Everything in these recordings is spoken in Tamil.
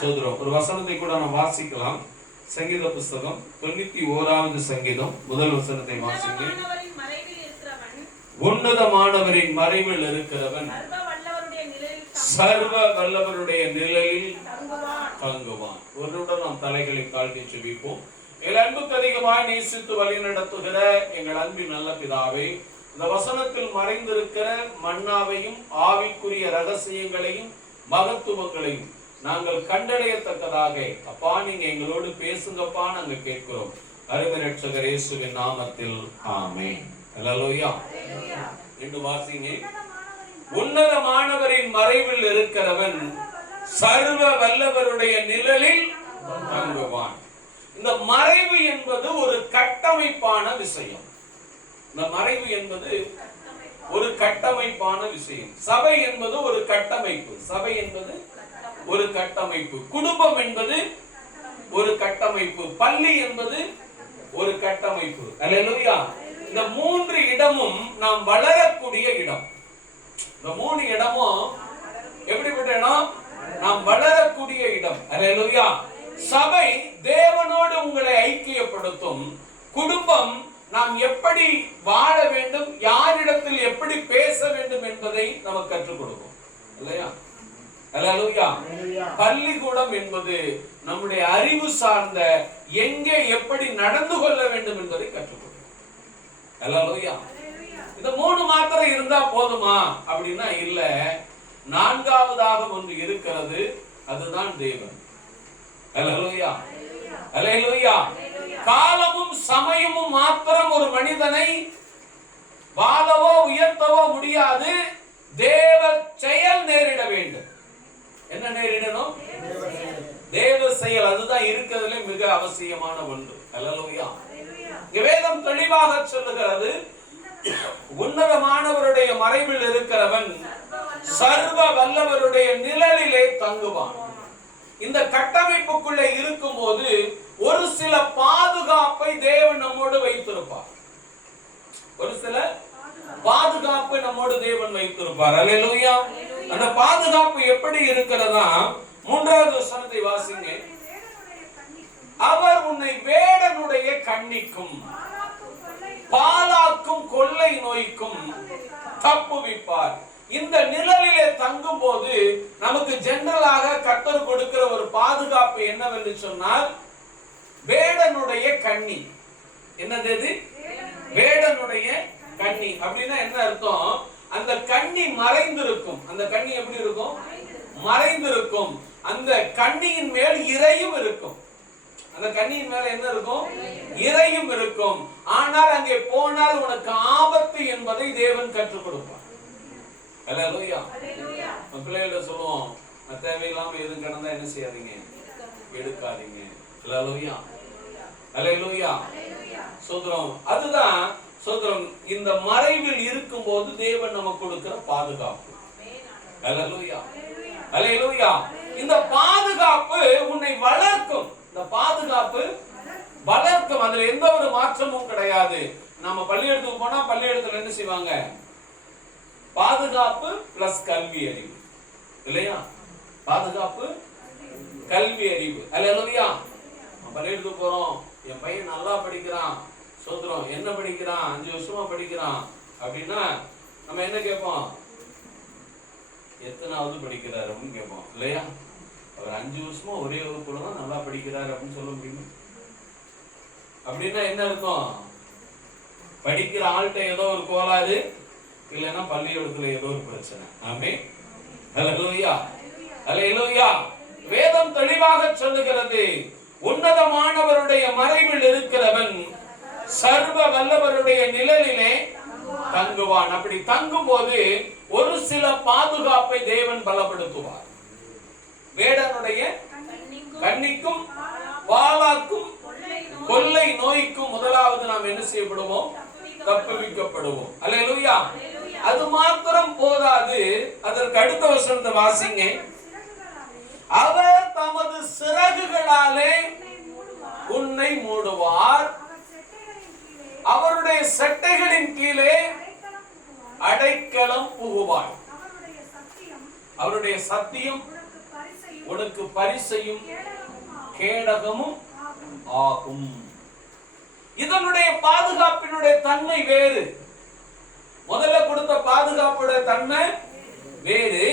சோதரம் ஒரு வசனத்தை கூட நாம் வாசிக்கலாம். சங்கீத புஸ்தகம் 91வது சங்கீதம் முதல் வசனத்தை வாசிங்க. உன்னதமானவரின் மறைவில் இருக்கிறவன் சர்வ வல்லவருடைய நிழலில் தங்குவான். ஒருவருடன் நாம் தலைகளை தாழ்த்தி ஜெபிப்போம். எங்கள் அன்புக்கு அதிகமாய் நேசித்து வழி நடத்துகிற எங்கள் அன்பின் நல்ல பிதாவே, இந்த வசனத்தில் மறைந்திருக்கிற மன்னாவையும் ஆவிக்குரிய ரகசியங்களையும் மகத்துவங்களையும் நாங்கள் கண்டடையத்தக்கதாக அப்பா நீங்க எங்களோடு பேசுங்கப்பா நாங்க கேட்கிறோம். அருமை ரட்சகர் இயேசுவின் நாமத்தில் ஆமென். அல்லேலூயா. என்று வாசிங்க. உன்னதமானவரின் மறைவில் இருக்கிறவன் சர்வ வல்லவருடைய நிழலில் தங்குவான். இந்த மறைவு என்பது ஒரு கட்டமைப்பான விஷயம். இந்த மறைவு என்பது ஒரு கட்டமைப்பான விஷயம். சபை என்பது ஒரு கட்டமைப்பு. சபை என்பது ஒரு கட்டமைப்பு. குடும்பம் என்பது ஒரு கட்டமைப்பு. பள்ளி என்பது ஒரு கட்டமைப்பு. அல்லேலூயா. இந்த மூன்று இடமும் நாம் வளரக்கூடிய இடம். இந்த மூணு இடமும் எப்படிப்பட்ட இடம்? நாம் வளரக்கூடிய இடம். அல்லேலூயா. சபை தேவனோடு உங்களை ஐக்கியப்படுத்தும். குடும்பம் நாம் எப்படி வாழ வேண்டும், யாரிடத்தில் எப்படி பேச வேண்டும் என்பதை நமக்கு கற்றுக் கொடுக்கும். இல்லையா? அல்லேலூயா. பள்ளிக்கூடம் என்பது நம்முடைய அறிவு சார்ந்த எங்கே எப்படி நடந்து கொள்ள வேண்டும் என்பதை கற்றுக் கொடுக்கும். அல்லேலூயா. இந்த மூணு மாத்திரம் இருந்தா போதுமா அப்படின்னா இல்ல. நான்காவதாக ஒன்று இருக்கிறது, அதுதான் தேவன். அல்லேலூயா. அல்லேலூயா. காலமும் சமயமும் மாத்திரம் ஒரு மனிதனை வாழவோ உயர்த்தவோ முடியாது. தேவ செயல் நேரிட வேண்டும். என்ன நேரிடணும்? தேவ செயல். அதுதான் இருக்கிறதுல மிக அவசியமான ஒன்று. அல்லேலூயா. வேதம் தெளிவாக சொல்லுகிறது, உன்னதமானவருடைய மறைவில் இருக்கிறவன் சர்வ வல்லவருடைய நிழலிலே தங்குவான். இந்த கட்டமைப்புக்குள்ளே இருக்கும் போது ஒரு சில பாதுகாப்பை தேவன் நம்மோடு வைத்திருப்பார். ஒரு சில பாதுகாப்பை நம்மோடு தேவன் வைத்திருப்பார். அல்லேலூயா. அந்த பாதுகாப்பு எப்படி இருக்கிறதா? 3வது வசனத்தை வாசிங்க. அவர் உன்னை வேடனுடைய கண்ணிக்கும் பாலாக்கும் கொள்ளை நோய்க்கும் தப்புவிப்பார். இந்த நிழலிலே தங்கும் போது நமக்கு ஜெனரலாக கர்த்தர் கொடுக்கிற ஒரு பாதுகாப்பு என்னவென்று சொன்னால், வேடனுடைய கண்ணி. என்னது? வேடனுடைய கண்ணி. அப்படின்னா என்ன அர்த்தம்? அந்த கண்ணி மறைந்திருக்கும். அந்த கண்ணி எப்படி இருக்கும்? மறைந்திருக்கும். அந்த கண்ணியின் மேல் இரையும் இருக்கும். அந்த கண்ணியின் மேல என்ன இருக்கும்? இரையும் இருக்கும். ஆனால் அங்கே போனால் உனக்கு ஆபத்து என்பதை தேவன் கற்றுக் கொடுப்பார். அல்லேலூயா. பிள்ளைகள சொல்லுவோம், தேவையில்லாம எதுவும் கிடந்தா என்ன செய்யாதீங்க, எடுக்காதீங்க. அல்லேலூயா. அல்லேலூயா. சோதரம். அதுதான் சோதரம். இந்த மறைவில் இருக்கும் போது தேவன் நமக்கு கொடுக்கிற பாதுகாப்பு. அல்லேலூயா. அல்லேலூயா. இந்த பாதுகாப்பு உன்னை வளர்க்கும். இந்த பாதுகாப்பு வளர்க்கும். அதுல எந்த ஒரு மாற்றமும் கிடையாது. நம்ம பள்ளியிடத்துக்கு போனா பள்ளியிடத்துல என்ன செய்வாங்க? பாதுகாப்பு பிளஸ் கல்வி அறிவு. இல்லையா? பாதுகாப்பு கல்வி அறிவு. அல்லேலூயா. நம்ம பள்ளியிடத்துக்கு போறோம், என் பையன் நல்லா படிக்கிறான், சோதரம் என்ன படிக்கிறான், 5 வருஷமா படிக்கிறான் அப்படின்னா நம்ம என்ன கேட்போம்? எத்தனாவது படிக்கிறார் அப்படின்னு கேட்போம். இல்லையா? அவர் 5 வருஷமா ஒரே வகுப்புல தான் நல்லா படிக்கிறார் அப்படின்னு சொல்ல முடியுமா? அப்படின்னா என்ன அர்த்தம்? படிக்கிற ஆள்கிட்ட ஏதோ ஒரு கோளாறு, இல்லைன்னா பள்ளியோடத்துல ஏதோ ஒரு பிரச்சனை. ஆமென். அல்லேலூயா. அல்லேலூயா. வேதம் தெளிவாக சொல்லுகிறது, உன்னதமானவருடைய மறைவில் இருக்கிறவன் சர்வ வல்லவருடைய நிழலிலே தங்குவான். அப்படி தங்கும் போது ஒரு சில பாதுகாப்பை தேவன் பலப்படுத்துவார். வேடனுடைய கண்ணிக்கும் வாளாக்கும் கொள்ளை நோய்க்கும் முதலாவது நாம் என்ன செய்யப்படுவோம்? தப்புவிக்கப்படுவோம். அல்லேலூயா. அது மாத்திரம் போதாது. அதற்கு அடுத்த வசனத்தை வாசிங்க. அவர் தமது சிறகுகளாலே உன்னை மூடுவார். அவருடைய சட்டைகளின் கீழே அடைக்கலம் புகுவார். அவருடைய சத்தியம் உனக்கு அவனுக்கு பரிசையும் கேடகமும் ஆகும். இதனுடைய பாதுகாப்பினுடைய தன்மை வேறு. முதல்ல கொடுத்த பாதுகாப்புடைய தன்மை வேறு.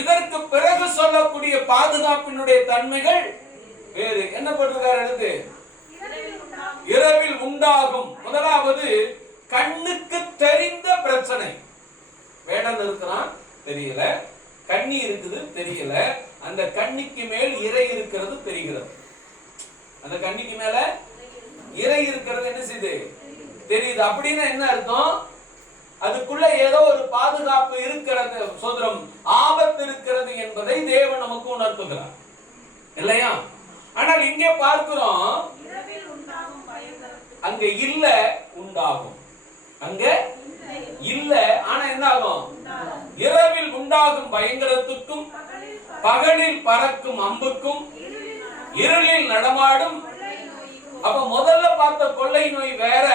இதற்கு பிறகு சொல்லக்கூடிய பாதுகாப்பினுடைய தன்மைகள் வேறு. என்ன போட்டிருக்காரு அடுத்து? இரவில் உண்டாகும். முதலாவது கண்ணுக்கு தெரிந்த பிரச்சனை. வேடன் இருக்கிறான் தெரியல, கண்ணி இருக்குது தெரியல, அந்த கண்ணிக்கு மேல் இறை இருக்கிறது தெரிகிறது. அந்த கண்ணிக்கு மேல இறை இருக்கிறது என்ன செய்யுது? தெரியுது. அப்படின்னா என்ன அர்த்தம்? அதுக்குள்ள ஏதோ ஒரு பாதுகாப்பு இருக்கிறது, சோதரம் ஆபத்து இருக்கிறது என்பதை தேவன் நமக்கு உணர்த்துகிறார் இல்லையா? ஆனால் இங்கே பார்க்கிறோம், அங்க இல்ல உண்டாகும், அங்க இல்ல ஆனா என்ன ஆகும்? இரவில் உண்டாகும் பயங்கரத்துக்கும் பகலில் பறக்கும் அம்புக்கும் இருளில் நடமாடும். அப்ப முதல்ல பார்த்த கொள்ளை நோய் வேற,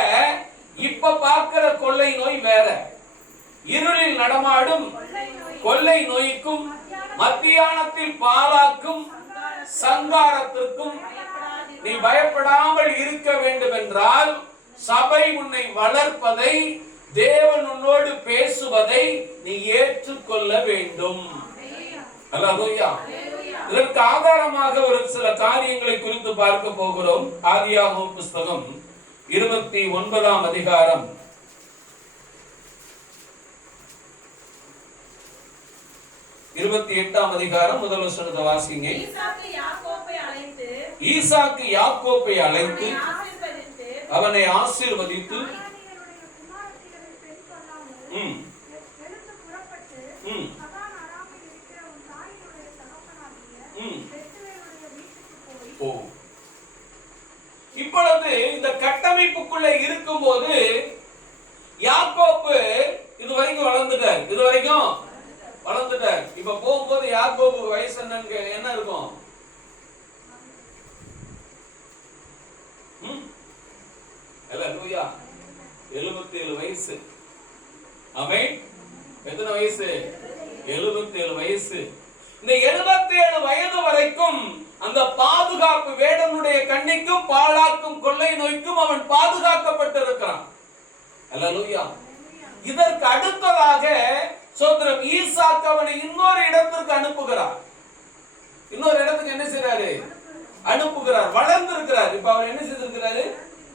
இப்ப பார்க்கிற கொள்ளை நோய் வேற. இருளில் நடமாடும் கொள்ளை நோய்க்கும் மத்தியானத்தில் பாலாக்கும் சங்காரத்திற்கும் நீ பயப்படாமல் இருக்க வேண்டும் என்றால் சபை உன்னை வளர்ப்பதை, தேவன் உன்னோடு பேசுவதை நீ ஏற்றுக்கொள்ள வேண்டும். அல்லேலூயா. இதற்கு ஆதாரமாக ஒரு சில காரியங்களை குறித்து பார்க்க போகிறோம். ஆதியாகமம் புஸ்தகம் 29ஆம் அதிகாரம் 28ஆம் அதிகாரம் முதல் வசனத்தை வாசிங்க. ஈசாக்கு யாக்கோபை அழைத்து அவனை ஆசீர்வதித்து இப்பொழுது இந்த கட்டமைப்புக்குள்ள இருக்கும் போது யாக்கோபு இதுவரைக்கும் வளர்ந்துட்டார், இப்ப போகும்போது யாக்கோபு வயசு என்ன இருக்கும்? அல்லேலூயா. 77 வயசு. ஆமென். எத்தனை வயசு? 77 வயசு. இந்த 77 வயது வரைக்கும் அந்த பாதுகாப்பு, வேடனுடைய கண்ணிக்கும் பாழாக்கும் கொள்ளை நோய்க்கும் அவன் பாதுகாக்கப்பட்டிருக்கிறான். அல்லேலூயா. இதற்கு அடுத்ததாக சோதரம் ஈசாக்கு அவனை இன்னொரு இடத்திற்கு அனுப்புகிறார். இன்னொரு இடத்துக்கு என்ன செய்றாரு? அனுப்புகிறார். வளர்ந்திருக்கிறார். இப்ப அவர் என்ன செய்திருக்கிறாரு?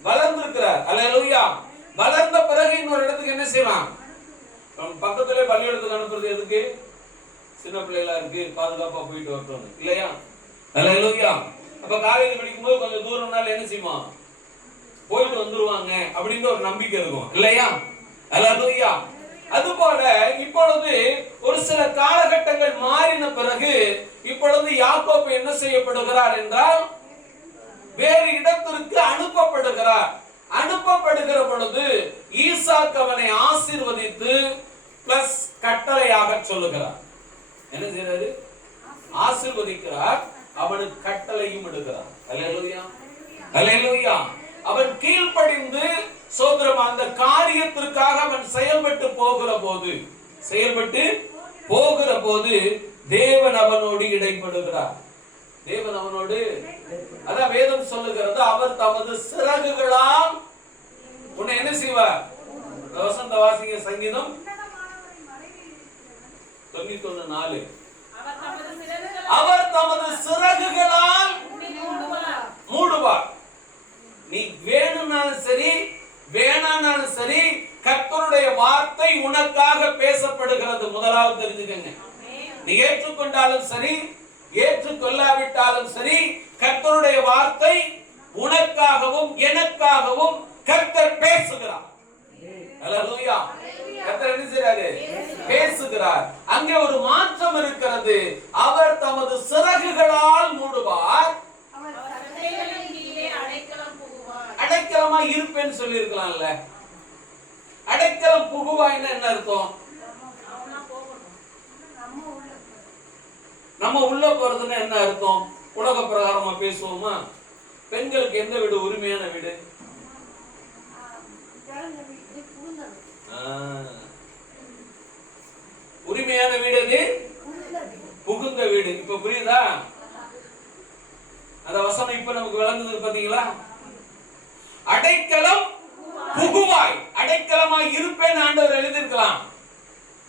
வளர்ந்திருக்கிறார். அல்லேலூயா. வளர்ந்த பிறகு இன்னொரு இடத்துக்கு என்ன செய்வான்? பக்கத்துல பள்ளியிடத்துக்கு அனுப்புறது எதுக்கு? சின்ன பிள்ளைகளா இருக்கு, பாதுகாப்பா போயிட்டு வரட்டும் இல்லையா? அல்லேலூயா. அப்ப காலேஜ் படிக்கும்போது கொஞ்சம் தூரம்னால என்ன செய்வான்? போயிட்டு வந்துருவாங்க அப்படின்ற ஒரு நம்பிக்கை இருக்கும் இல்லையா? அல்லேலூயா. அதுபோல இப்பொழுது ஒரு சில காலகட்டங்கள் மாறின பிறகு இப்பொழுது யாக்கோபு என்ன செய்யப்படுகிறார் என்றால் வேறு இடத்திற்கு அனுப்பப்படுகிறார். அனுப்பப்படுகிற பொழுது ஈசாக்கு அவனை ஆசீர்வதித்து பிளஸ் கட்டளையாக சொல்லுகிறார். என்ன செய்யறாரு? ஆசீர்வதிக்கிறார், அவனுக்கு கட்டளையும் இடுகிறார். அல்லேலூயா. அல்லேலூயா. அவன் கீழ்ப்படிந்து சோதரம் அந்த காரியத்திற்காக அவன் செயல்பட்டு போகிற போது தேவன் அவனோடு இடைப்படுகிறார். தேவன் அவனோடு, அதான் வேதம் சொல்லுகிறது, அவர் தமது சிறகுகளால் உன்னை என்ன செய்வார்? வசந்த வாசிங்க சங்கீதம் 91:4. அவர் தமது சிறகுகளால் மூடுவார். நீ வேணும்னாலும் சரி வேணானாலும் சரி கர்த்தருடைய வார்த்தை உனக்காக பேசப்படுகிறது. முதலாவது தெரிஞ்சுக்கங்க. நீ ஏற்றுக்கொண்டாலும் சரி ஏற்றுக்கொள்ளாவிட்டாலும் சரி கர்த்தருடைய வார்த்தை உனக்காகவும் எனக்காகவும் கர்த்தர் பேசுகிறார். அல்லேலூயா. கர்த்தர் என்ன செய்றாரு? பேசுகிறார். அங்கே ஒரு மாற்றம் இருக்கிறது. அவர் தமது சிறகுகளால் மூடுவார், அடைக்கலமா இருப்பேன்னு சொல்லி இருக்கலாம்ல. அடைக்கலம் புகுவாய்னா என்ன அர்த்தம்? நம்ம உள்ள போறதுன்னா என்ன அர்த்தம்? உலக பிரகாரமா பேசுவோமா? பெண்களுக்கு எந்த வீடு உரிமையான வீடு? உரிமையான வீடு அது புகுந்த வீடு. இப்ப புரியுதா? அந்த வசனம் இப்ப நமக்கு விளங்குது பாத்தீங்களா? அடைக்கலம் புகுவாய், அடைக்கலமாய் இருப்பேன் ஆண்டவர் எழுதியிருக்கலாம்.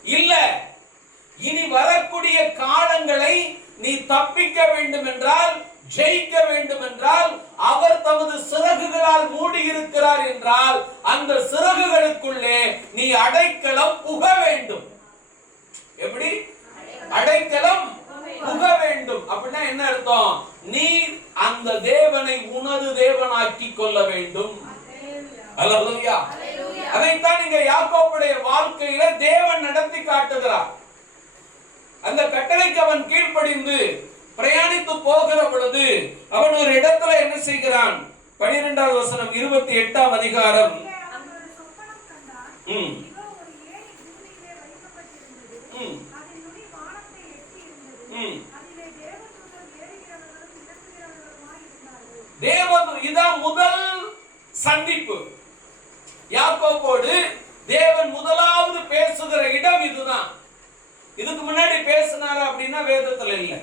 இல்ல, இனி வரக்கூடிய காலங்களை நீ தப்பிக்க வேண்டும் என்றால், ஜெயிக்க வேண்டும் என்றால், அவர் தமது சிறகுகளால் மூடி இருக்கிறார் என்றால் அந்த சிறகுகளுக்குள்ளே நீ அடைக்கலம் புக வேண்டும். எப்படி? அடைக்கலம் புக வேண்டும். அப்படின்னா என்ன அர்த்தம்? நீ அந்த தேவனை உனது தேவனாக்கி கொள்ள வேண்டும். அல்லேலூயா. அதைத்தான் இங்க யாக்கோபுடைய வாழ்க்கையில தேவன் நடத்தி காட்டுகிறார். அந்த கட்டளைக்கு அவன் கீழ்ப்படிந்து பிரயாணித்து போகிற பொழுது அவன் ஒரு இடத்துல என்ன செய்கிறான்? 12வது வசனம் 28ஆம் அதிகாரம். இதான் முதல் சந்திப்பு. யாக்கோபோடு தேவன் முதலாவது பேசுகிற இடம் இதுதான். இதுக்கு முன்னாடி பேசினாரு அப்படின்னா வேதத்துல இல்ல,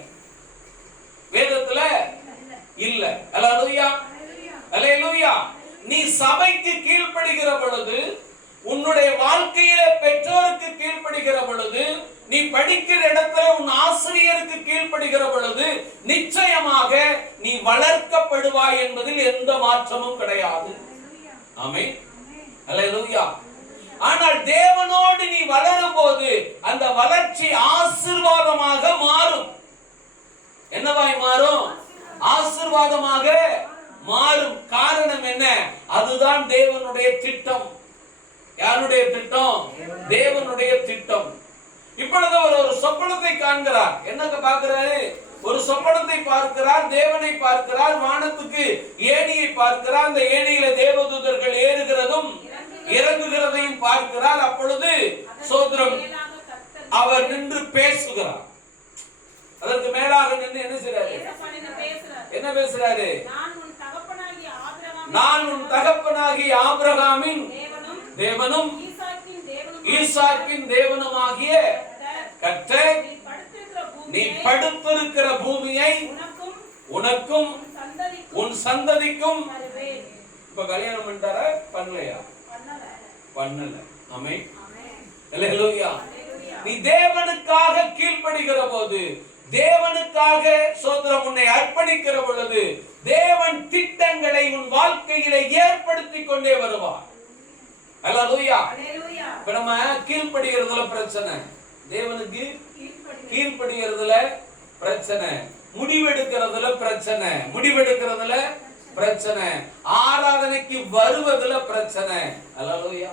வேதத்துல இல்ல. அல்லேலூயா, அல்லேலூயா. நீ சபைக்கு கீழ்ப்படுகிற பொழுது, உன்னுடைய வாழ்க்கையில பெற்றோருக்கு கீழ்ப்படுகிற பொழுது, நீ படிக்கிற இடத்துல உன் ஆசிரியருக்கு கீழ்ப்படுகிற பொழுது நிச்சயமாக நீ வளர்க்கப்படுவாய் என்பதில் எந்த மாற்றமும் கிடையாது. ஆமென், அல்லேலூயா. ஆனால் தேவனோடு நீ வளரும் போது அந்த வளர்ச்சி ஆசீர்வாதமாக மாறும். என்னவாய் மாறும்? ஆசீர்வாதமாக மாறும். காரணம் என்ன? அதுதான் தேவனுடைய திட்டம். யாருடைய திட்டம்? தேவனுடைய திட்டம். இப்பொழுது ஒரு சொப்பனத்தை காண்கிறார். என்னங்க பார்க்கிறாரு? ஒரு சொப்பனத்தை பார்க்கிறார், தேவனை பார்க்கிறார், வானத்துக்கு ஏணியை பார்க்கிறார். அந்த ஏணியில தேவதூதர்கள் ஏறுகிறதும் இறங்குகிறதையும் பார்க்கிறார். அப்பொழுது சோதரம் அவர் நின்று பேசுகிறார். அதற்கு மேலாக நின்று என்ன செய்றாரு? என்ன பேசுறாரு? நான் உன் தகப்பனாகிய ஆபிரகாமின் தேவனும் ஈசாக்கின் தேவனுமாகிய கர்த்தர், நீ படுத்திருக்கிற பூமியை உனக்கும் உன் சந்ததிக்கும். இப்ப கல்யாணம் பண்ணிட்டாரா? பண்ணலையா? பண்ணல. ஆமென், அல்லேலூயா. நீ தேவனுக்காக கீழ்ப்படுகிற போது, தேவனுக்காக சோதரம் உன்னை அர்ப்பணிக்கிற பொழுது, தேவன் திட்டங்களை உன் வாழ்க்கையில ஏற்படுத்திக் கொண்டே வருவார். அல்லேலூயா. இப்ப நம்ம கீழ்ப்படுகிறதுல பிரச்சனை, தேவனுக்கு கீழ்ப்படுகிறதுல பிரச்சனை, முடிவெடுக்கிறதுல பிரச்சனை, முடிவெடுக்கிறதுல பிரச்சனை, ஆராதனைக்கு வருவதுல பிரச்சனை. அல்லேலூயா,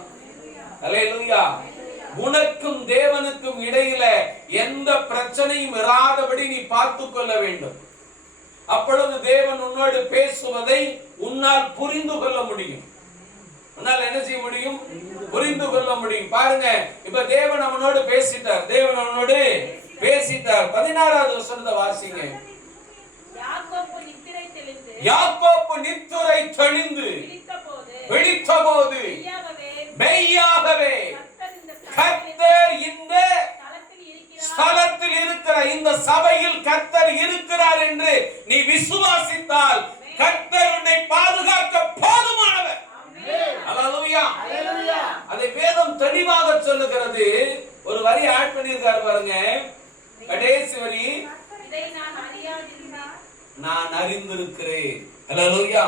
அல்லேலூயா. உனக்கும் தேவனுக்கும் இடையில எந்த பிரச்சனையும் இராதபடி நீ பார்த்துக் கொள்ள வேண்டும். அப்பொழுது தேவன் உன்னோடு பேசுவதை உன்னால் புரிந்து கொள்ள முடியும். உன்னால் என்ன செய்ய முடியும்? புரிந்து கொள்ள முடியும். பாருங்க, இப்ப தேவன் அவனோடு பேசிட்டார். தேவன் அவனோடு பேசிட்டார். 16வது வசனத்தை வாசிங்க. யாக்கோபு நித்திரை தெளிந்து விழித்தபோது மெய்யாகவே கர்த்தர் இந்த ஸ்தலத்தில் இருக்கிற, இந்த சபையில் கர்த்தர் இருக்கிறார் என்று நீ விசுவாசித்தால் கர்த்தர் உன்னை பாதுகாக்க போதுமானவர். அல்லேலூயா, அல்லேலூயா. அதை வேதம் தெளிவாக சொல்லுகிறது. ஒரு வரி ஆட் பண்ணியிருக்காரு பாருங்க, கடைசி வரி, நான் அறிந்திருக்கிறேன். அல்லேலூயா.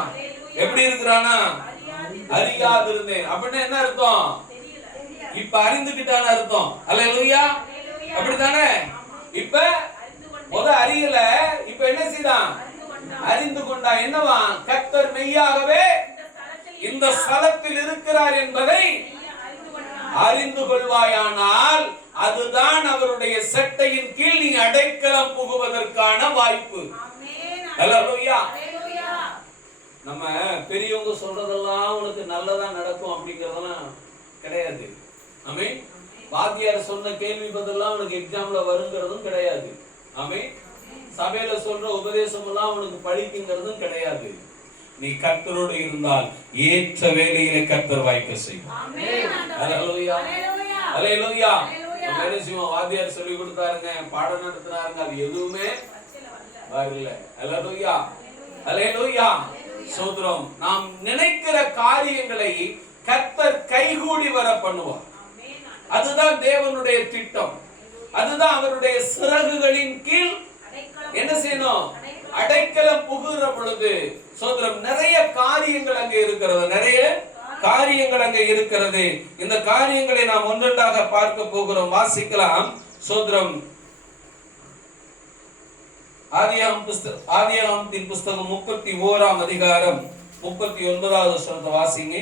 எப்படி இருக்கிறானா? அறியாதிருந்தேன். அப்படின்னா என்ன அர்த்தம்? இப்ப அறிந்துகிட்டான அர்த்தம். அல்லேலூயா. அப்படித்தானே? இப்ப முத அறியல, இப்ப என்ன செய்தான்? அறிந்து கொண்டா. என்னவா? கர்த்தர் மெய்யாகவே இந்த ஸ்தலத்தில் இருக்கிறார் என்பதை அறிந்து கொள்வாயானால் அதுதான் அவருடைய செட்டையின் கீழ் நீ அடைக்கலம் புகுவதற்கான வாய்ப்பு. அல்லேலூயா. நம்ம பெரியவங்க சொல்றதெல்லாம் உனக்கு நல்லதா நடக்கும் அப்படிங்கறதெல்லாம் கிடையாது. ஆமென். வாத்தியார் சொன்ன கேள்வி பதிலெல்லாம் உனக்கு எக்ஸாம்ல வருங்கிறதும் கிடையாது. ஆமென். சபையில சொல்ற உபதேசம் எல்லாம் உனக்கு பழிக்குங்கிறதும் கிடையாது. நீ கர்த்தரோடு இருந்தால் ஏற்ற வேளையிலே கர்த்தர் வாய்க்க செய்வார். ஆமென். அல்லேலூயா, அல்லேலூயா. வாத்தியார் சொல்லி கொடுத்தாருங்க, பாடம் நடத்தினாருங்க, அது எதுவுமே வரல. அல்லேலூயா. அல்லேலூயா. சோதரம் நாம் நினைக்கிற காரியங்களை கர்த்தர் கைகூடி வர பண்ணுவார். அதுதான் தேவனுடைய திட்டம். அதுதான் அவருடைய சிறகுகளின் கீழ் என்ன செய்யணும்? அடைக்கலம் புகுற பொழுது சோதரம் நிறைய காரியங்கள் அங்கே இருக்கிறது. நிறைய காரியங்கள் அங்கே இருக்கிறது. இந்த காரியங்களை நாம் ஒன்றொன்றாக பார்க்க போகிறோம். வாசிக்கலாம். சோதரம் ஆதியாகமத்தின் புஸ்தகம் 31ஆம் அதிகாரம் 39வது வசனத்தை வாசிங்க.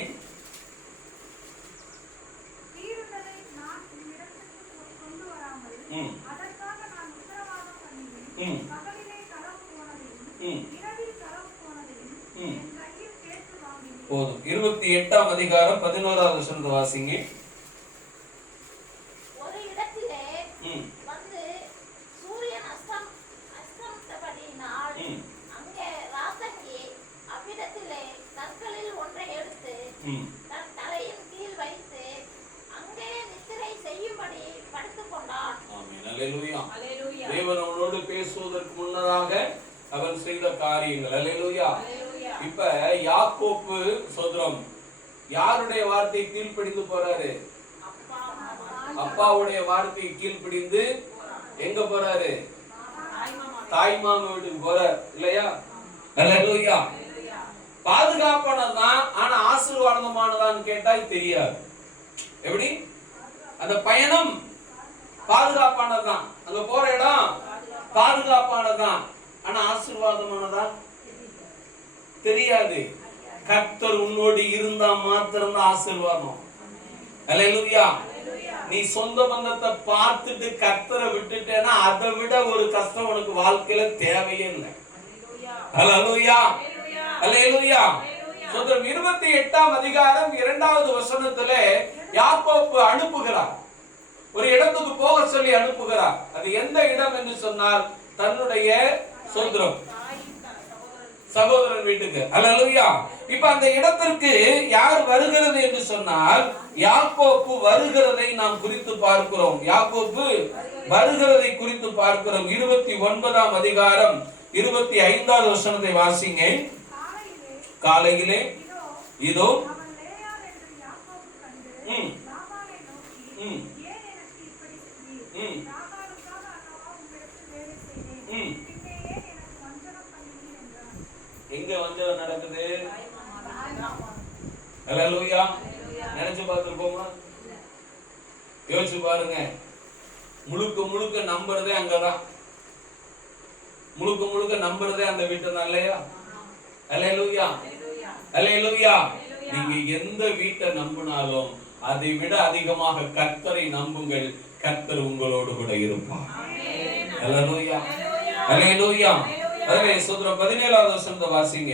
போதும். 28ஆம் அதிகாரம் 11வது வசனத்தை வாசிங்க. ஒரு இடத்திலே வந்து சூரியன் அஸ்தமித்தபடியினால் அங்கே ராசங்கி அவ்விடத்திலே கற்களில் ஒன்றை எடுத்து தன் தலையின் கீழ் வைத்து அங்கே நித்திரை செய்யும்படி படுத்துக் கொண்டான். ஆமென். அல்லேலூயா. தேவன் அவனோடு பேசுவதற்கு முன்னதாக அவன் செய்த காரியங்கள். அல்லேலூயா. இப்ப யாக்கோப்பு சோதரம் யாருடைய வார்த்தையை கீழ்ப்படிந்து போறாரு? அப்பாவுடைய வார்த்தையை கீழ்ப்படிந்து எங்க போறாரு? தாய் மாமா வீட்டுக்கு போறார் இல்லையா? அல்லேலூயா. பாதுகாப்பானதான், ஆனா ஆசீர்வாதமானதான்னு கேட்டா தெரியாது. எப்படி? அந்த பயணம் பாதுகாப்பானதான், அங்க போற இடம் பாதுகாப்பானதான், ஆனா ஆசீர்வாதமானதான் தெரியாது. கர்த்தர் உன்னோடு இருந்தா மாத்திரம் ஆசீர்வாதம். அல்லேலூயா. நீ சொந்த பந்தத்தை பார்த்துட்டு கர்த்தரை விட்டுட்டேன்னா அதை விட ஒரு கஷ்டம் உனக்கு வாழ்க்கையில தேவையே இல்லை. அல்லேலூயா. அல்லேலூயா. 28ஆம் அதிகாரம் 2வது வசனத்திலே யாக்கோப்பு அனுப்புகிறார். ஒரு இடத்துக்கு போக சொல்லி அனுப்புகிறார். அது எந்த இடம் என்று சொன்னால் தன்னுடைய சோதரம் சகோதரன் வீட்டுக்கு. அல்லேலூயா. இப்ப அந்த இடத்திற்கு யார் வருகிறது என்று சொன்னால் யாக்கோப்பு வருகிறதை நாம் குறித்து பார்க்கிறோம். யாக்கோப்பு வருகிறதை குறித்து பார்க்கிறோம். 29ஆம் அதிகாரம் 25வது வசனத்தை வாசிங்க. காலையிலே இதோ எங்க வஞ்சகம் நடக்குது? அல்லேலூயா. நினைச்சு பார்த்திருப்போமா? யோசிச்சு பாருங்க. முழுக்க முழுக்க நம்புறதே அங்கதான். முழுக்க முழுக்க நம்புறதே அந்த வீட்டு தான் இல்லையா? அல்லேலூயா. அல்லேலூயா. நீங்க எந்த வீட்டை நம்பினாலும் அதை விட அதிகமாக கர்த்தரை நம்புங்கள். கர்த்தர் உங்களோடு கூட இருப்பார். அல்லேலூயா. அல்லேலூயா. அதுவே சோதரம் 17வது வசனத்தை வாசிங்க.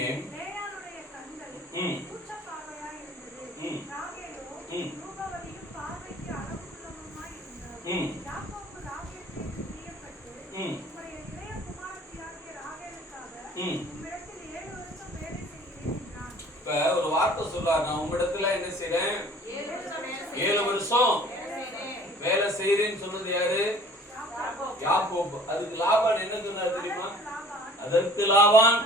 இப்ப ஒரு வார்த்தை சொல்றாரு, நான் உங்களிடத்துல என்ன செய்றேன்? 7 வருஷம் வேலை செய்யறேன்னு சொன்னது யாரு? யாக்கோபு. அதுக்கு லாபான் என்ன சொன்னார் தெரியுமா? அதற்கு லாபான்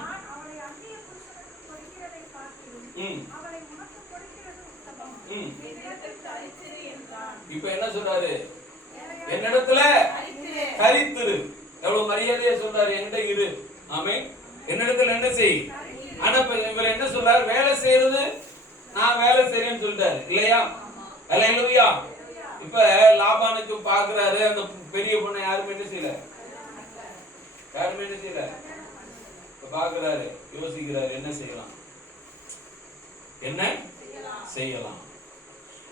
இப்ப என்ன சொல்றாரு? என்னிடத்துல தரித்திரு. எவ்வளவு மரியாதையா சொல்றாரு, என்கிட்ட இரு. ஆமென். என்னிடத்துல என்ன செய். ஆனா இவர் என்ன சொல்றாரு? வேலை செய்யறது நான் வேலை செய்யறேன்னு சொல்லிட்டாரு இல்லையா? அல்லேலூயா. இப்ப லாபானுக்கு பாக்குறாரு, அந்த பெரிய பொண்ணை யாருமே என்ன செய்யல, யாருமே என்ன செய்யல. பாக்குறாரு, யோசிக்கிறாரு, என்ன செய்யலாம், என்ன செய்யலாம்.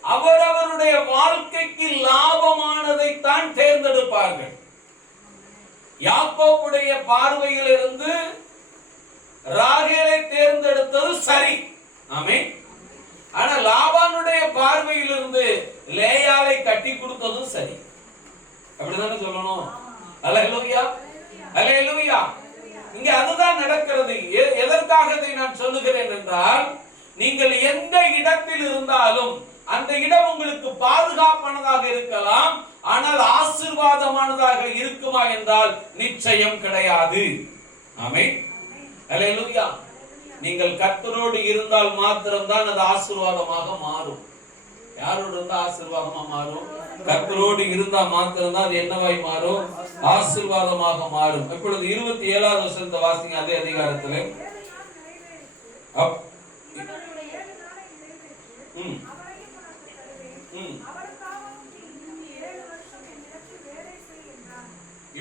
அவரவருடைய வாழ்க்கைக்கு லாபமானதை தான் தேர்ந்தெடுப்பார்கள். யாக்கோபுடைய பார்வையில் இருந்து ராகேலை தேர்ந்தெடுத்தது சரி. ஆமென். ஆனா லாபானுடைய பார்வையில் இருந்து லேயாளை கட்டி கொடுத்ததும் சரி. அப்படிதானே சொல்லணும். அல்லேலூயா. அல்லேலூயா. இங்க அதுதான் நடக்கிறது. எதற்காக இதை நான் சொல்லுகிறேன் என்றால், நீங்கள் எந்த இடத்தில் இருந்தாலும் அந்த இடம் உங்களுக்கு பாதுகாப்பானதாக இருக்கலாம், ஆனால் ஆசீர்வாதமானதாக இருக்குமா என்றால் நிச்சயம் கிடையாது. ஆமென். அல்லேலூயா. நீங்கள் கர்த்தரோடு இருந்தால் மாத்திரம்தான் அது ஆசீர்வாதமாக மாறும். யாரோடு இருந்தா ஆசீர்வாதமா மாறும்? கர்த்தரோடு இருந்தா மாத்திரம்தான் அது என்னவாய் மாறும்? ஆசீர்வாதமாக மாறும். இப்பொழுது 27வது வசனத்தை வாசிங்க, அதே அதிகாரத்திலே.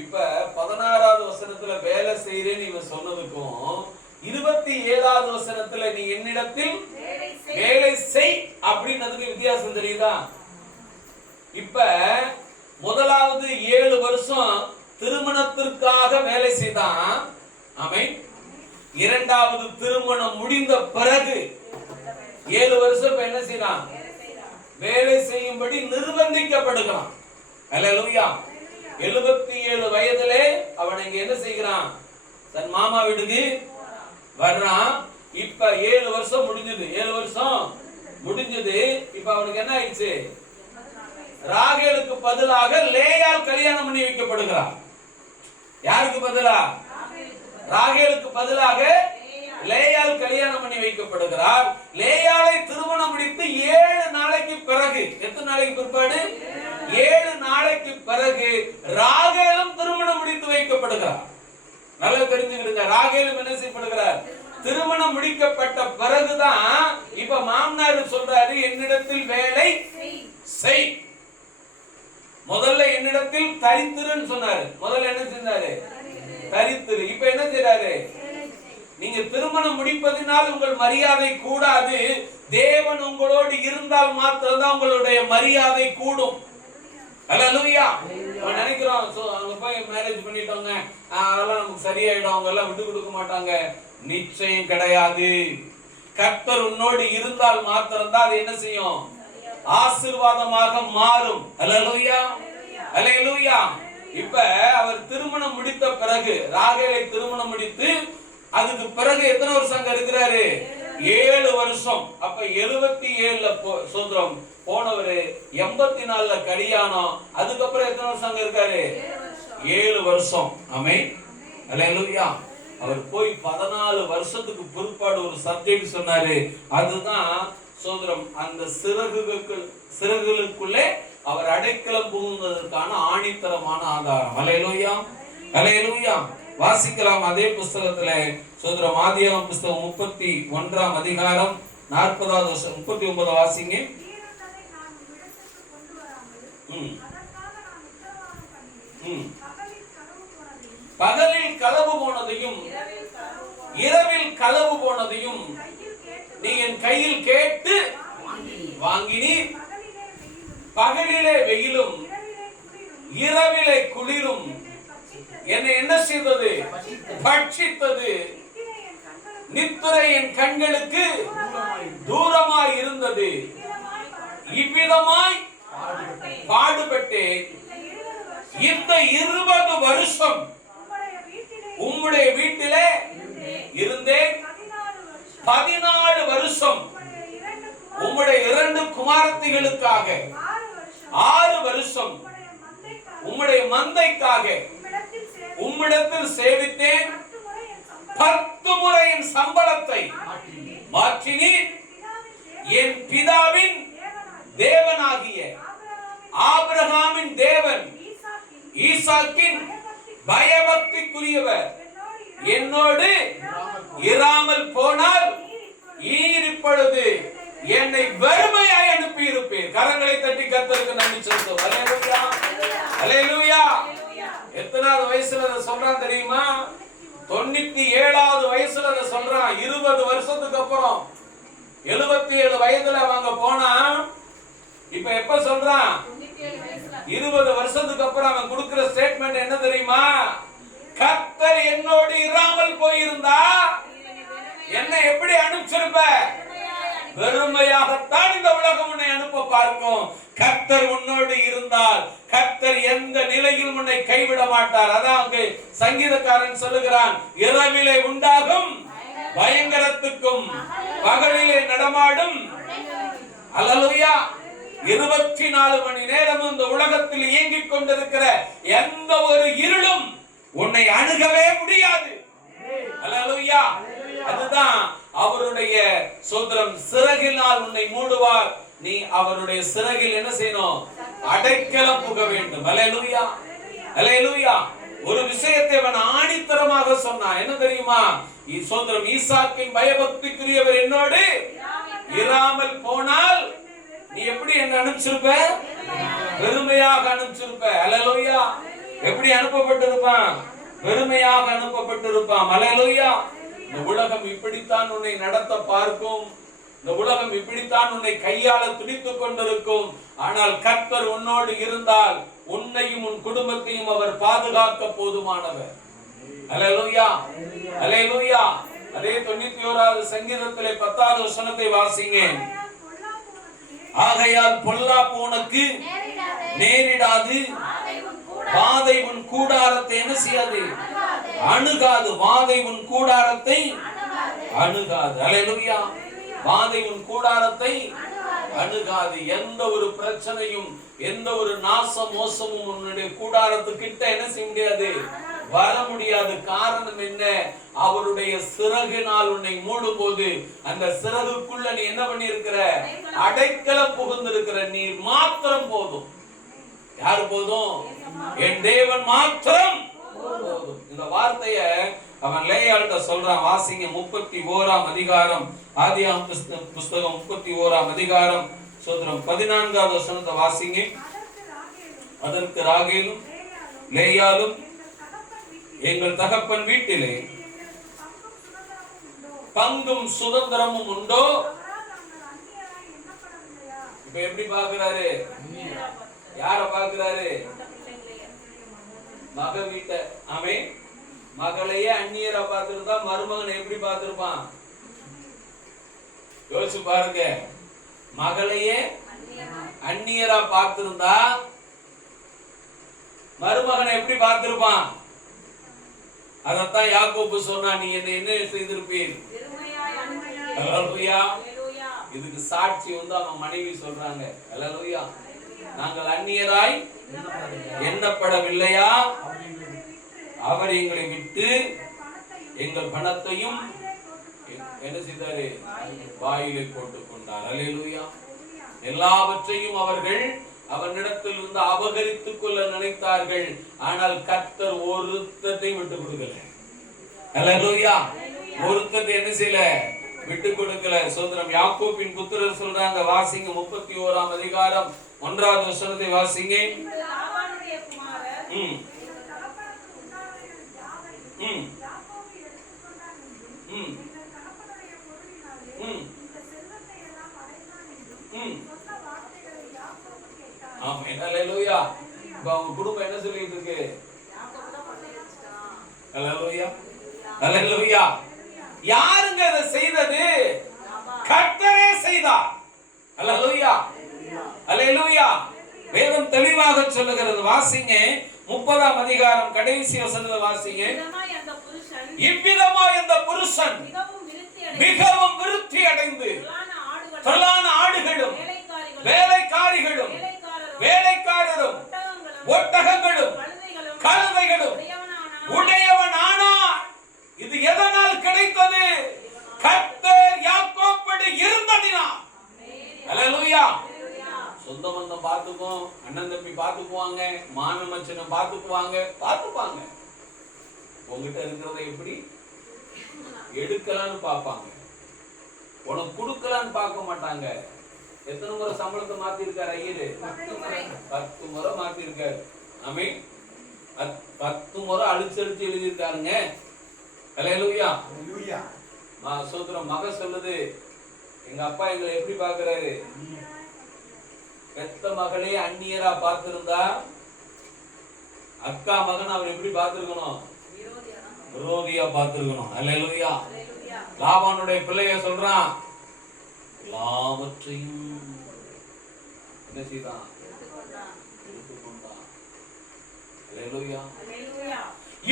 இப்ப 16வது வசனத்துல வேலை செய்யறேன்னு இவன் சொன்னதுக்கும் 27வது வசனத்துல நீ என்னிடத்தில் வேலை செய் அப்படின்றதுக்கு வித்தியாசம் தெரியுதா? இப்ப முதலாவது 7 வருஷம் திருமணத்திற்காக வேலை செய்தான். ஆமென். இரண்டாவது திருமணம் முடிந்த பிறகு 7 வருஷம் இப்ப என்ன செய்யலாம்? வேலை செய்யும்படி நிர்பந்திக்கப்படுகிறான். அல்லேலூயா. 77 வயதிலே அவன் இங்க என்ன செய்கிறான்? தன் மாமா வீட்டுக்கு வர்றான். இப்ப 7 வருஷம் முடிஞ்சது. 7 வருஷம் முடிஞ்சது. இப்ப அவனுக்கு என்ன ஆயிடுச்சு? ராகேலுக்கு பதிலாக லேயாள் கல்யாணம் பண்ணி வைக்கப்படுகிறான். யாருக்கு பதிலா? ராகேலுக்கு பதிலாக லேயாள் கல்யாணம் பண்ணி வைக்கப்படுகிறார். லேயாளை திருமணம் முடித்து 7 நாளைக்கு பிறகு, எத்தனை நாளைக்கு பிற்பாடு? 7 நாளைக்கு பிறகு ராகேலும் திருமணம் முடித்து வைக்கப்படுகிறார். நல்லா தெரிஞ்சுக்கிடுங்க. ராகேலும் என்ன செய்யப்படுகிறார்? திருமணம் முடிக்கப்பட்ட பிறகுதான் இப்ப மாமனார் சொல்றாரு, என்னிடத்தில் வேலை செய். முதல்ல என்னிடத்தில் தரித்திருன்னு சொன்னாரு. முதல்ல என்ன செஞ்சாரு? தரித்திரு. இப்ப என்ன செய்றாரு? நீங்க திருமணம் முடிப்பதினால் உங்கள் மரியாதை கூடாது. தேவன் உங்களோடு இருந்தால் மாத்திரம்தான் உங்களுடைய மரியாதை கூடும். அல்லேலூயா. நினைக்கிறோம் அவங்க போய் மேரேஜ் பண்ணிட்டோங்க, அதெல்லாம் நமக்கு சரியாயிடும், அவங்க எல்லாம் விட்டு கொடுக்க மாட்டாங்க. நிச்சயம் கிடையாது. கர்த்தர் உன்னோடு இருந்தால் மாத்திரம்தான் அது என்ன செய்யும்? ஆசீர்வாதமாக மாறும். அல்லேலூயா. அல்லேலூயா. இப்ப அவர் திருமணம் முடித்த பிறகு, ராகேலை திருமணம் முடித்து அதுக்கு பிறகு எத்தனை வருஷம் அங்க இருக்கிறாரு? 7 வருஷம். அப்ப 77ல சோதரம் போனவரு 84ல கல்யாணம். அதுக்கப்புறம் எத்தனை வருஷம் அங்க இருக்காரு? 7 வருஷம். ஆமென். அல்லேலூயா. அவர் போய் 14 வருஷத்துக்கு பிற்பாடு ஒரு சப்ஜெக்ட் சொன்னாரு. அதுதான் சோதரம் அந்த சிறகுகளுக்குள்ளே அவர் அடைக்கலம் புகுந்ததற்கான ஆணித்தரமான ஆதாரம். அல்லேலூயா. அல்லேலூயா. வாசிக்கலாம் அதே புஸ்தகத்துல சோதரம் ஆதியாகமம் புஸ்தகம் 31ஆம் அதிகாரம் 40வது வசனம் 39 வாசிங்க. பகலில் களவு போனதையும் இரவில் களவு போனதையும் நீ என் கையில் கேட்டு வாங்கினீர். பகலிலே வெயிலும் இரவிலே குளிரும் என்னை என்ன செய்தது? பட்சித்தது. நித்திரை என் கண்களுக்கு தூரமாய் இருந்தது. இவ்விதமாய் பாடுபட்டேன். இந்த 20 வருஷம் உம்முடைய வீட்டிலே இருந்தேன். 14 வருஷம் உம்முடைய 2 குமாரத்திகளுக்காக, 6 வருஷம் உம்முடைய மந்தைக்காக உம்மிடத்தில் சேவித்தேன். 10 முறை என் சம்பளத்தை மாற்றினீர். என் பிதாவின் தேவனாகிய ஆபிரகாமின் தேவன், ஈசாக்கின் பயபக்திக்குரியவர் என்னோடு இராமல் போனால் நீர் இப்பொழுது என்னை வெறுமையாய் அனுப்பி இருப்பீர். கரங்களை தட்டி கர்த்தருக்கு நன்றி சொல்லுவோம். அல்லேலூயா. அல்லேலூயா. எத்தனாவது வயசுல அதை சொல்றான் தெரியுமா? 97வது வயசுல அதை சொல்றான். 20 வருஷத்துக்கு அப்புறம் 77 வயதுல அவங்க போனா இப்ப எப்ப சொல்றான்? 20 வருஷத்துக்கு அப்புறம் அவன் கொடுக்கிற ஸ்டேட்மெண்ட் என்ன தெரியுமா? கர்த்தர் என்னோடு இராமல் போயிருந்தா என்ன எப்படி அனுப்பிச்சிருப்ப? வெறுமையாகத்தான் இந்த உலகம் உன்னை அனுப்ப பார்க்கும். கர்த்தர் உன்னோடு இருந்தால் கர்த்தர் எந்த நிலையில் உன்னை கைவிட மாட்டார். அதான் சங்கீதக்காரன் சொல்லுகிறான், இரவிலே உண்டாகும் பயங்கரத்துக்கும் பகலிலே நடமாடும். அல்லேலூயா. 24 மணி நேரம் இந்த உலகத்தில் இயங்கிக் கொண்டிருக்கிற எந்த ஒரு இருளும் உன்னை அணுகவே முடியாது. அல்லேலூயா. அதுதான் அவருடைய சோதரம். சிறகினால் உன்னை மூடுவார், நீ அவருடைய சிறகில் என்ன செய்யணும்? அடைக்கலம் புக வேண்டும். அல்லேலூயா, அல்லேலூயா. ஒரு விஷயத்தை அவன் ஆணித்தரமாக சொன்னான். என்ன தெரியுமா? சோதரம், ஈசாக்கின் பயபக்திக்குரியவர் என்னோடு இராமல் போனால் நீ எப்படி என்ன அனுப்பிச்சிருப்ப? பெருமையாக அனுப்பிச்சிருப்ப. அல்லேலூயா. எப்படி அனுப்பப்பட்டிருப்பான்? பெருமையாக அனுப்பப்பட்டிருப்பான். அல்லேலூயா. இந்த உலகம் இப்படித்தான் உன்னை நடத்த பார்க்கும். இந்த உலகம் இப்படித்தான் உன்னை கையாள துடித்துக் கொண்டிருக்கும். ஆனால் கர்த்தர் உன்னோடு இருந்தால் உன்னையும் உன் குடும்பத்தையும் அவர் பாதுகாக்க போதுமானவர். அல்லேலூயா, அல்லேலூயா. அதே 91வது சங்கீதத்திலே 10வது வசனத்தை வாசிங்க. ஆகையால் பொல்லாப்பு உனக்கு நேரிடாது, வாதை உன் கூடாரத்தை என்ன செய்யாது? அணுகாது. வாதை உன் கூடாரத்தை அணுகாது. அல்லேலூயா. வாதை உன் கூடாரத்தை அணுகாது. எந்த ஒரு பிரச்சனையும், எந்த ஒரு நாச மோசமும் உன்னுடைய கூடாரத்துக்கிட்ட என்ன செய்ய முடியாது? வர முடியாது. காரணம் என்ன? அவருடைய சிறகினால் உன்னை மூடும் போது அந்த சிறகுக்குள்ள நீ என்ன பண்ணி இருக்கிற? அடைக்கலம் புகுந்திருக்கிற. நீர் மாத்திரம் போதும். யாரு போதும்? என் தேவன் மாத்திரம் போதும். இந்த வார்த்தைய அவன் லேயாள்கிட்ட சொல்றான். வாசிங்க 31ஆம் அதிகாரம், ஆதியாகம புஸ்தகம் 31ஆம் அதிகாரம் சோதரம் 14வது வசனத்தை வாசிங்க. அதற்கு ராகேலும் லேயாலும், எங்கள் தகப்பன் வீட்டிலே பங்கும் சுதந்திரமும் உண்டோ? இப்ப எப்படி பாக்குறாரு? யார பாக்குறாரு? மக வீட்டை. ஆமே. மகளையே அந்நியரா பார்த்திருந்தா மருமகனை எப்படி பார்த்திருப்பான்? யோசிச்சு பாருங்க. மகளையே அந்நியரா பார்த்திருந்தா மருமகனை எப்படி பார்த்திருப்பான்? அதத்தான் யாக்கோபு சொன்னா, நீ என்ன செய்திருப்பீர்? அல்லேலூயா. இதுக்கு சாட்சி அவன் மனைவி சொல்றாங்க. அல்லேலூயா. நாங்கள் அந்நியராய் எண்ணப்படவில்லையா? அவர் எங்களை விட்டு எங்கள் பணத்தையும் என்ன செய்தாரு? வாயிலை போட்டுக் கொண்டார். அல்லேலூயா. எல்லாவற்றையும் அவர்கள் அவனிடத்தில் இருந்து அபகரித்துக் கொள்ள நினைத்தார்கள். ஆனால் கர்த்தர் ஒருத்தத்தை விட்டு கொடுக்கல. அல்லேலூயா. ஒருத்தத்தை என்ன செய்யல? விட்டு கொடுக்கல. சோதரம் யாக்கோபின் புத்திரர் சொல்றாங்க. வாசிங்க 31ஆம் அதிகாரம் 1வது வசனத்தை வாசிங்க. ஆமென். அல்லேலூயா. இப்ப அவங்க குடும்பம் என்ன சொல்லிட்டு இருக்கு? அல்லேலூயா, அல்லேலூயா. யாருங்க இதை செய்தது? கர்த்தரே செய்தார். அல்லேலூயா, அல்லேலூயா. வேதம் தெளிவாக சொல்லுகிறது. வாசிங்க 30ஆம் அதிகாரம் கடைசி வசனத்தை வாசிங்க. இவ்விதமாய் அந்த புருஷன் மிகவும் விருத்தி அடைந்து திரளான ஆடுகளும் வேலைக்காரிகளும் வேலைக்காரரும் ஒட்டகங்களும் கழுதைகளும் உடையவன் ஆனான். இது எதனால் கிடைத்தது? கர்த்தர் யாக்கோபோடு இருந்ததினால். அல்லேலூயா. சொந்த பந்தம் பார்த்துக்கும், அண்ணன் தம்பி பார்த்துக்குவாங்க, மான மச்சனை பார்த்துப்பாங்க. உங்ககிட்ட இருக்கிறத எப்படி எடுக்கலான்னு பார்ப்பாங்க, உனக்கு கொடுக்கலான்னு பார்க்க மாட்டாங்க. எத்தனை முறை சம்பளத்தை மாத்தி இருக்காரு ஐயரு? 10 முறை மாத்தி இருக்காரு. ஆமே. 10 முறை அழிச்சு எழுதியிருக்காருங்க. அல்லேலூயா. சோதரம் மக சொல்லுது, எங்க அப்பா எங்களை எப்படி பாக்குறாரு? பெத்த மகளே அந்நியரா பார்த்திருந்தா அக்கா மகன் அவர் எப்படி பார்த்திருக்கணும்? விரோதியா பார்த்திருக்கணும். அல்லேலூயா. லாபானுடைய பிள்ளைய சொல்றான், எல்லாவற்றையும் என்ன செய்தான்? எடுத்துக்கொண்டான். அல்லேலூயா.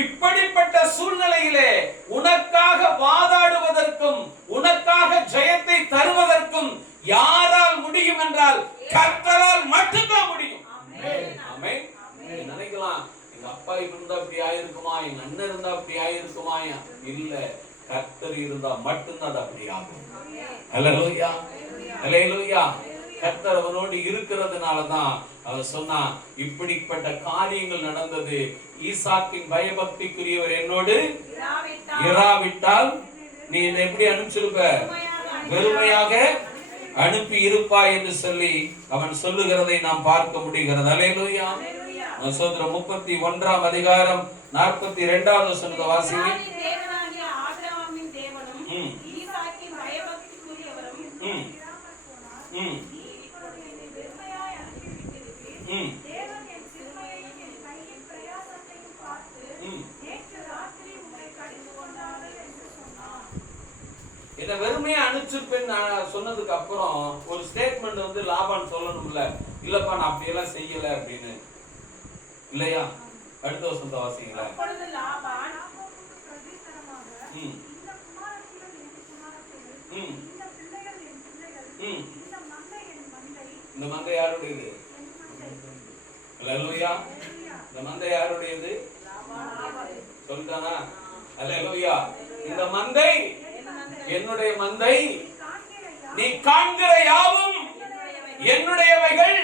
இப்படிப்பட்ட சூழ்நிலையிலே உனக்காக வாதாடுவதற்கும் உனக்காக ஜெயத்தை தருவதற்கும் யாரால் முடியும் என்றால் கர்த்தரால் மட்டும்தான் முடியும். ஆமென். நினைக்கலாம், எங்க அப்பா இருந்தா இப்படி ஆயிருக்குமா, எங்க அண்ணன் இருந்தா இப்படி ஆயிருக்குமா? இல்ல, மட்டும்தான் அது அப்படி ஆகும். அல்லேலூயா, அல்லேலூயா. கர்த்தர் அவனோடு இருக்கிறதுனாலதான் அவர் சொன்னா இப்படிப்பட்ட காரியங்கள் நடந்தது. ஈசாக்கின் பயபக்திக்குரியவர் என்னோடு இராவிட்டால் நீ என்னை எப்படி அனுப்பிச்சிருப்ப? வெறுமையாக அனுப்பி இருப்பாய் என்று சொல்லி அவன் சொல்லுகிறதை நாம் பார்க்க முடிகிறது. அல்லேலூயா. சோதரம் 31ஆம் அதிகாரம் 42வது வசனத்தை வாசிங்க. என்ன வெறுமையா அனுப்பிச்சிருப்பேன் சொன்னதுக்கு அப்புறம் ஒரு ஸ்டேட்மெண்ட் வந்து லாபான் சொல்லணும்ல, இல்லப்பா நான் அப்படியெல்லாம் செய்யல அப்படின்னு, இல்லையா? அடுத்த வசனத்தை வாசிங்களா. இந்த மந்தை யாருடையது? அல்லேலூயா. இந்த மந்தை யாருடையது? சொல்லிட்டானா? அல்லேலூயா. இந்த மந்தை என்னுடைய மந்தை, நீ காண்கிற யாவும் என்னுடையவைகள்.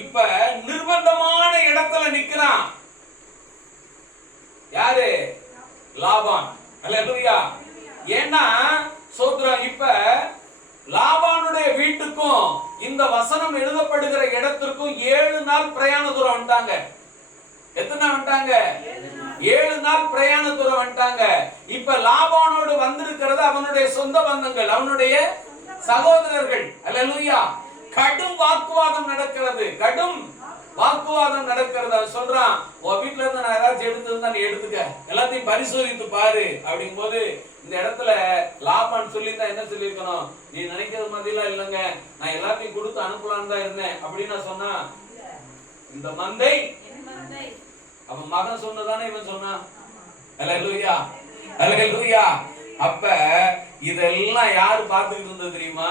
இப்ப நிர்பந்தமான இடத்துல நிக்கிறான். யாரு? லாபான். அல்லேலூயா. ஏன்னா சோத்ரம் இப்ப லாபானுடைய வீட்டுக்கும் இந்த வசனம் எழுதப்படுகிற இடத்திற்கும் 7 நாள் பிரயாண தூரம் வந்துட்டாங்க. எத்தனை வந்துட்டாங்க? 7 நாள் பிரயாண தூரம் வந்துட்டாங்க. இப்ப லாபானோடு வந்திருக்கிறது அவனுடைய சொந்த பந்தங்கள், அவனுடைய சகோதரர்கள். அல்லேலூயா. கடும் வாக்குவாதம் நடக்கிறது, கடும் வாக்குவாதம் நடக்கிறது. அவன் சொல்றான், உன் வீட்டுல இருந்து நான் ஏதாச்சும் எடுத்திருந்தா நீ எடுத்துக்க, எல்லாத்தையும் பரிசோதித்து பாரு. அப்படிங்கும் போது இந்த இடத்துல லாபான் சொல்லியிருந்தா என்ன சொல்லியிருக்கணும்? நீ நினைக்கிறது மாதிரிலாம் இல்லைங்க, நான் எல்லாத்தையும் கொடுத்து அனுப்பலான்னு தான் இருந்தேன் அப்படின்னு நான் சொன்னா, இந்த மந்தை அவன் மகன் சொன்னதானே இவன் சொன்னான். அல்லேலூயா, அல்லேலூயா. அப்ப இதெல்லாம் யாரு பார்த்துக்கிட்டு இருந்தது தெரியுமா?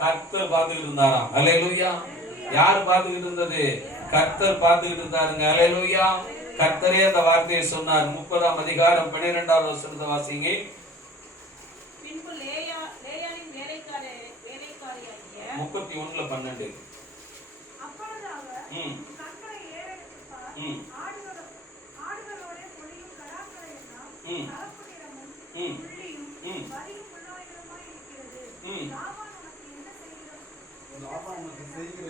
கர்த்தர் பார்த்துக்கிட்டு இருந்தாராம். அல்லேலூயா. யாரு பார்த்துக்கிட்டு இருந்தது? கர்த்தர் பார்த்துக்கிட்டு இருந்தாருங்க. அல்லேலூயா. கர்த்தரே அந்த வார்த்தையை சொன்னார். 30ஆம் அதிகாரம் 12வது வசனத்தை வாசிங்க. பின்பு லேயாளின் வேலைக்காரியாகிய 31:12. அப்பொழுது அவர் கற்களை ஏறெடுத்துப்பார், ஆடுகளோட பொழியும் கடாக்களை எல்லாம் கலப்புநிறமும் புள்ளியும் வரியும் புல்லாயுதமாய் இருக்கிறது. லாபான் உனக்கு என்ன செய்கிற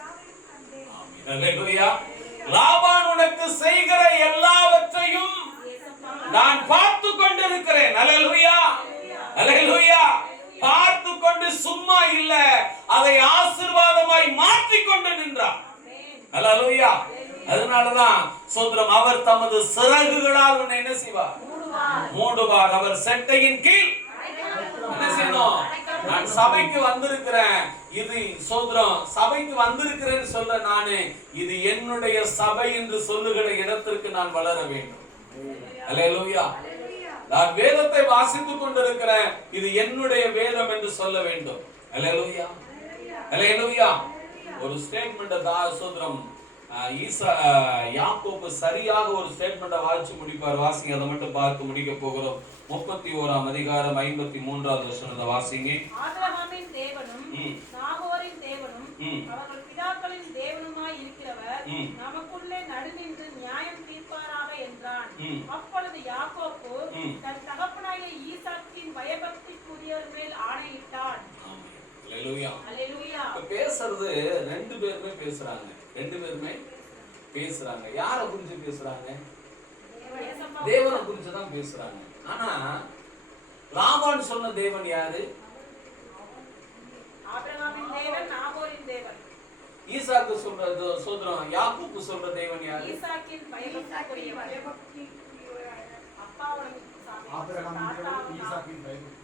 யாவையும் கண்டேன். அல்லேலூயா. லாபான் உனக்கு செய்கிற எல்லாவற்றையும் நான் பார்த்து கொண்டிருக்கிறேன். அல்லேலூயா, அல்லேலூயா. பார்த்து கொண்டு சும்மா இல்ல, அதை ஆசீர்வாதமாய் மாற்றி கொண்டு நின்றார். அல்லேலூயா. அதனாலதான் சோதரம் அவர் தமது சிறகுகளால் உன்னை என்ன செய்வார்? மூடுவார். அவர் செட்டையின் கீழ் என்ன செய்யணும்? நான் சபைக்கு வந்திருக்கிறேன், இது சோதரம் சபைக்கு வந்திருக்கிறேன்னு சொல்ற நானு, இது என்னுடைய சபை என்று சொல்லுகிற இடத்திற்கு நான் வளர வேண்டும். அல்லேலூயா. நான் வேதத்தை வாசித்துக் கொண்டிருக்கிறேன், இது என்னுடைய வேதம் என்று சொல்ல வேண்டும். அல்லேலூயா, அல்லேலூயா. ஒரு ஸ்டேட்மெண்ட் சோதரம் யாக்கோபு சரியாக ஒரு ஸ்டேட்மெண்ட்டை வாசிச்சு முடிப்பார். வாசிங்க, அதை மட்டும் பார்த்து முடிக்க போகிறோம். 31ஆம் அதிகாரம் 53வது வசனத்தை வாசிங்க. ஆபிரகாமின் தேவனும் நாகோரின் தேவனும் அவர்கள் பிதாக்களின் தேவனுமாய் இருக்கிறவர் நமக்குள்ளே நடுநின்று நியாயம் தீர்ப்பாராக என்றான். அப்பொழுது யாக்கோபு தன் தகப்பனாகிய ஈசாக்கின் பயபக்திக்குரியவர் மேல் ஆணையிட்டான். அல்லேலூயா, அல்லேலூயா. பேசுறது ரெண்டு பேருமே பேசுறாங்க, ரெண்டு பேருமே பேசுறாங்க. யாரை குறிச்சு பேசுறாங்க? தேவனை குறிச்சு தான் பேசுறாங்க. ஆனா லாபான் சொன்ன தேவன் யாரு? ஆபிரகாமின் தேவன், நாகோரின் தேவன். ஈசாக்கு சொல்றது சோதரம் யாக்கோபு சொல்ற தேவன் யாரு? ஈசாக்கின் பயபக்திக்குரியவர். அப்பாவோட ஆபிரகாமின் தேவன், ஈசாக்கின் பயபக்தி.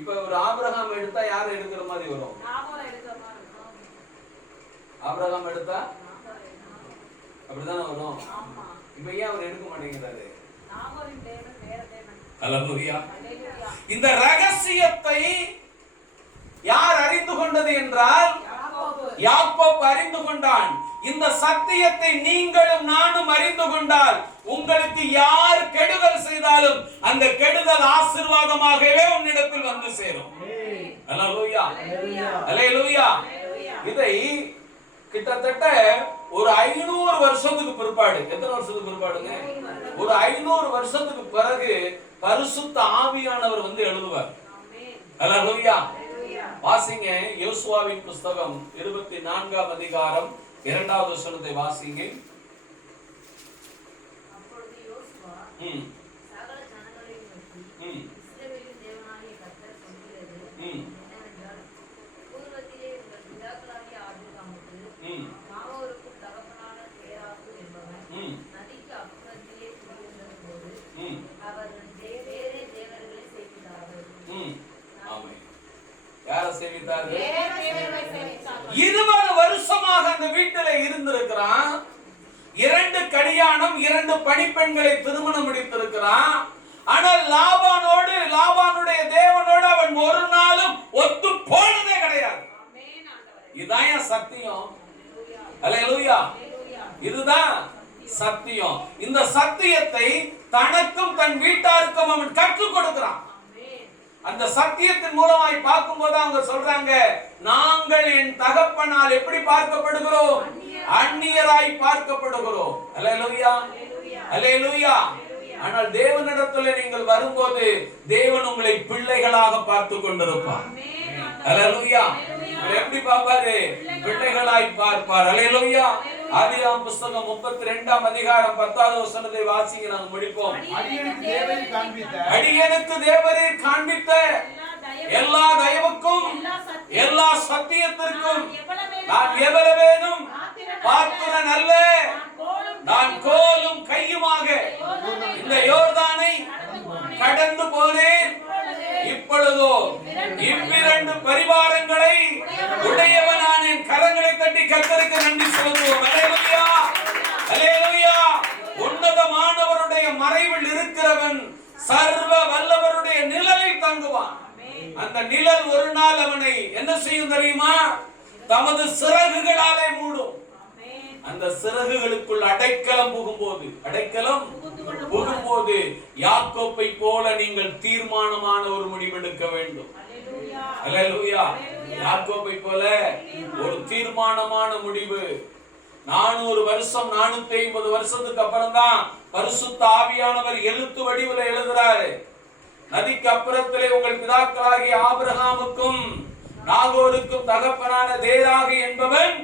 இப்ப ஒரு ஆபிரகாம் எடுத்தா யார் எடுக்கிற மாதிரி வரும்? நாகோரை எடுக்கிற மாதிரி வரும். ஆபிரகாம் எடுத்தா அப்படிதானே வரும். இப்ப ஏன் அவர் எடுக்க மாட்டேங்கிறாரு? நாகோரின் தேவன் வேற தேவன். அல்லேலூயா. அல்லேலூயா. இந்த ரகசியத்தை யார் அறிந்து கொண்டது என்றால் யாக்கோபு அறிந்து கொண்டான். இந்த சத்தியத்தை நீங்களும் நானும் அறிந்து கொண்டால் உங்களுக்கு யார் கெடுதல் செய்தாலும் அந்த கெடுதல் ஆசீர்வாதமாகவே உன்னிடத்தில் வந்து சேரும். அல்லேலூயா, அல்லேலூயா. இதை கிட்டத்தட்ட ஒரு 500 வருஷத்துக்கு பிற்பாடு, எத்தனை வருஷத்துக்கு பிற்பாடுங்க? ஒரு 500 வருஷத்துக்கு பிறகு பரிசுத்த ஆவியானவர் வந்து எழுதுவார். அல்லேலூயா. வாசிங்க யோசுவாவின் புஸ்தகம் 24ஆம் அதிகாரம் 2வது வசனத்தை வாசிங்க. அப்பொழுது யோசுவா சகல ஜனங்களையும் நோக்கி, இஸ்ரவேலின் தேவனாகிய கர்த்தர் சொல்கிறது என்னவென்றால், பூர்வத்திலே உங்கள் பிதாக்களாகிய ஆபிரகாமுக்கு நாகோருக்கும் தகப்பனான தேராகு என்பவன் நதிக்கு அப்புறத்திலே குடியிருந்த போது அவர்கள் வேறே தேவர்களை சேவித்தார்கள். யாரை சேவித்தார்கள்? 20 வருஷமாக அந்த வீட்டிலே இருந்திருக்கிறான். 2 கல்யாணம், 2 பணிப்பெண்களை திருமணம் முடித்திருக்கிறான். ஆனால் லாபானுடைய தேவனோடு அவன் ஒரு நாளும் ஒத்து போனதே கிடையாது. இதுதான் சத்தியம். அல்லேலூயா. இதுதான் சத்தியம். இந்த சத்தியத்தை தனக்கும் தன் வீட்டாருக்கும் அவன் கற்றுக் கொடுக்கிறான். அந்த சத்தியத்தின் மூலமாய் பார்க்கும்போது அவங்க சொல்றாங்க, நாங்கள் என் தகப்பனால் எப்படி பார்க்கப்படுகிறோம்? அந்நியராய் பார்க்கப்படுகிறோம். அல்லேலூயா, அல்லேலூயா. ஆனால் தேவனிடத்தில் நீங்கள் வரும்போது தேவன் உங்களை பிள்ளைகளாக பார்த்து கொண்டிருப்பார். அல்லேலூயா. எப்படி பார்ப்பாரு? பிள்ளைகளாய் பார்ப்பார். அல்லேலூயா. ஆதியாகமம் புஸ்தகம் 32ஆம் அதிகாரம் 10வது வசனத்தை வாசிங்க, நாங்கள் முடிப்போம். அடியேனுக்கு தேவரீர் காண்பித்த எல்லா தயவுக்கும் எல்லா சத்தியத்திற்கும் நான் எவ்வளவேனும் பாத்திரன் அல்ல, நான் கோலும் கையுமாக இந்த யோர்தானை கடந்து போனேன். இப்பொழுதோ இவ்விரண்டு பரிவாரங்களை உடையவனான என் கரங்களை தட்டி கர்த்தருக்கு நன்றி செலுத்துவோம். அல்லேலூயா, அல்லேலூயா. உன்னதமானவருடைய மறைவில் இருக்கிறவன் சர்வ வல்லவருடைய நிழலில் தங்குவான். அந்த நிழல் ஒரு நாள் அவனை என்ன செய்யும் தெரியுமா? தமது சிறகுகளாலே மூடும். அந்த சிறகுகளுக்குள் அடைக்கலம் புகும்போது யாக்கோப்பை போல நீங்கள் தீர்மானமான ஒரு முடிவெடுக்க வேண்டும். அல்லேலூயா. யாக்கோப்பை போல ஒரு தீர்மானமான முடிவு. 400 வருஷம் 450 வருஷத்துக்கு அப்புறம் தான் பரிசுத்த ஆவியானவர் எழுத்து வடிவில் எழுதுறாரு. நதிக்கு அப்புறத்திலே உங்கள் பிதாக்களாகிய ஆபிரகாமுக்கும் நாகோருக்கும் தகப்பனான தேராகு என்பவன்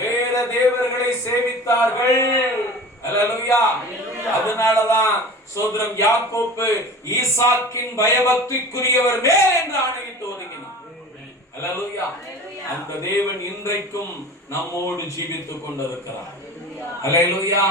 வேற தேவர்களை சேவித்தார்கள். அல்லேலூயா. அதனாலதான் சோதரம் யாக்கோப்பு ஈசாக்கின் பயபக்திக்குரியவர் மேல் என்று ஆணையிட்டு ஒதுங்கினார். அல்லேலூயா. அந்த தேவன் இன்றைக்கும் நம்மோடு ஜீவித்துக் கொண்டிருக்கிறார். அல்லேலூயா.